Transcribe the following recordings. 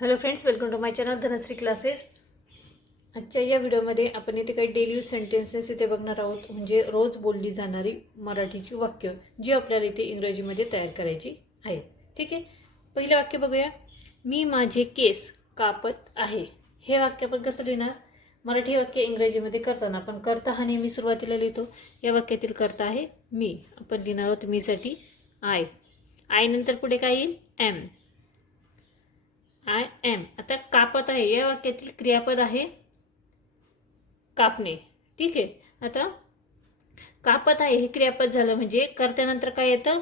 Hello friends welcome to my channel Dhanashree classes आजच्या या व्हिडिओमध्ये आपण इथे काही डेली यूज सेंटेन्सेस इथे बघणार आहोत. म्हणजे रोज बोलली जाणारी मराठीची वाक्य जी आपल्याला इथे इंग्रजीमध्ये तयार करायची आहेत ठीक आहे? पहिलं वाक्य बघूया. मी माझे केस कापत आहे. हे वाक्य आपण कसं लिहिणार? मराठी वाक्य इंग्रजीमध्ये करताना आपण करता हा नेहमी सुरुवातीला लिहितो. या वाक्यातील करता आहे मी. आपण लिहिणार आहोत मीसाठी आय आय नंतर पुढे काय येईल? एम एम आता कापत आहे. या वाक्यातील क्रियापद आहे कापणे. ठीक आहे? आता कापत आहे हे क्रियापद झालं म्हणजे करत्यानंतर काय येतं?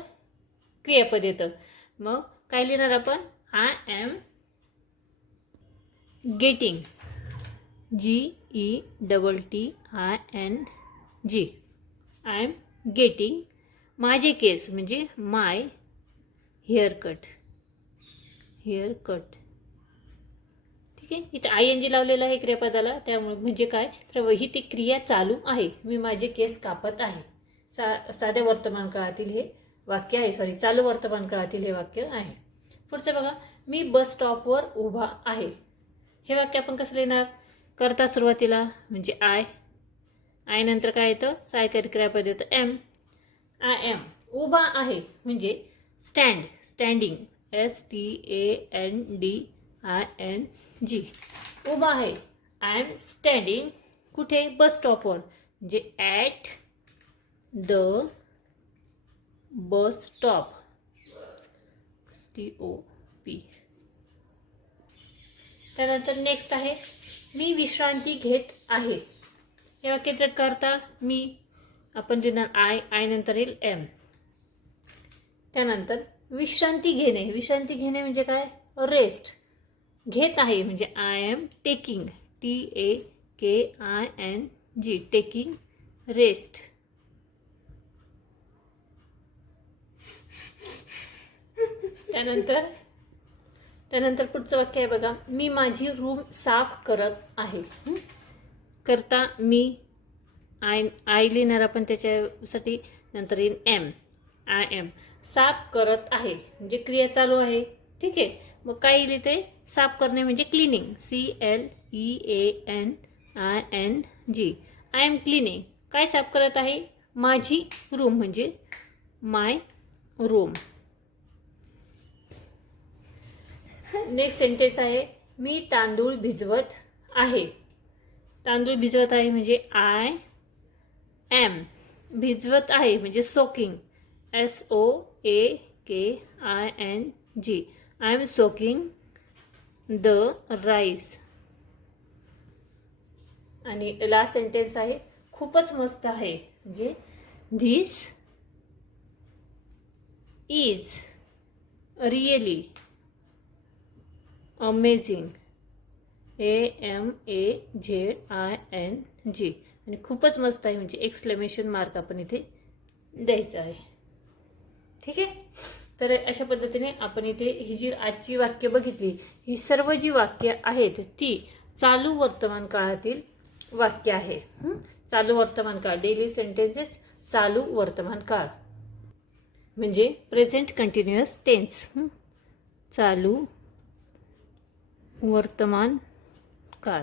क्रियापद येतं. मग काय लिहिणार आपण? I am getting G E double T I N G I am getting माझे केस म्हणजे my hair cut hair cut okay? इथे आय एन जी लावलेलं आहे क्रियापदाला. त्यामुळे म्हणजे काय? तर ही ती क्रिया चालू आहे. मी माझे केस कापत आहे. सा साध्या वर्तमान काळातील हे वाक्य आहे. सॉरी चालू वर्तमान काळातील हे वाक्य आहे. पुढचं बघा. मी बस स्टॉपवर उभा आहे. हे वाक्य आपण कसं लिहिणार? करता सुरुवातीला म्हणजे आय आय नंतर काय येतं? सहायकारी क्रियापद येतं. एम आय एम उभा आहे म्हणजे stand standing S T A N D I N G उभा आहे. आय एम स्टँडिंग कुठे? बस स्टॉपवर म्हणजे at the bus stop T O P त्यानंतर नेक्स्ट आहे. मी विश्रांती घेत आहे. हे वाक्य जर करता मी आपण लिहिणार आय आय नंतर येईल एम त्यानंतर विश्रांती घेणे. विश्रांती घेणे म्हणजे काय? रेस्ट घेत आहे म्हणजे I am taking T A K I N G taking rest त्यानंतर त्यानंतर पुढचं वाक्य आहे बघा मी माझी रूम साफ करत आहे. करता मी आय आय लिहिणार आपण त्याच्यासाठी नंतर येईन एम आय एम साफ करत आहे म्हणजे क्रिया चालू आहे. ठीक आहे? मग काय लिहिते? साफ करणे म्हणजे cleaning C L E A N I N G I am cleaning काय साफ करत आहे? माझी रूम म्हणजे माय रूम नेक्स्ट सेंटेन्स आहे मी तांदूळ भिजवत आहे. तांदूळ भिजवत आहे म्हणजे आय एम भिजवत आहे म्हणजे soaking S O A K I N G I am soaking the rice. आणि लास्ट सेंटेन्स आहे खूपच मस्त आहे. म्हणजे this is really amazing A M A Z I N G आणि खूपच मस्त आहे म्हणजे एक्सक्लेमेशन मार्क आपण इथे द्यायचा आहे. ठीक आहे? तर अशा पद्धतीने आपण इथे ही जी आजची वाक्य बघितली ही सर्व जी वाक्य आहेत ती चालू वर्तमान काळातील वाक्य आहे. चालू वर्तमान काळ डेली सेंटेन्सेस चालू वर्तमान काळ. म्हणजे प्रेझेंट कंटिन्युअस टेन्स चालू वर्तमान काळ.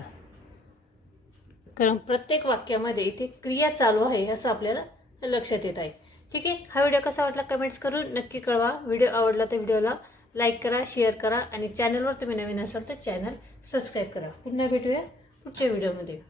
कारण प्रत्येक वाक्यामध्ये इथे क्रिया चालू आहे असं आपल्याला लक्षात येत आहे. ठीक आहे? हा व्हिडिओ कसा वाटला कमेंट्स करून नक्की कळवा. व्हिडिओ आवडला तर व्हिडिओला लाईक करा शेअर करा आणि चॅनलवर तुम्ही नवीन असाल तर चॅनल सबस्क्राईब करा. पुन्हा भेटूया पुढच्या व्हिडिओमध्ये.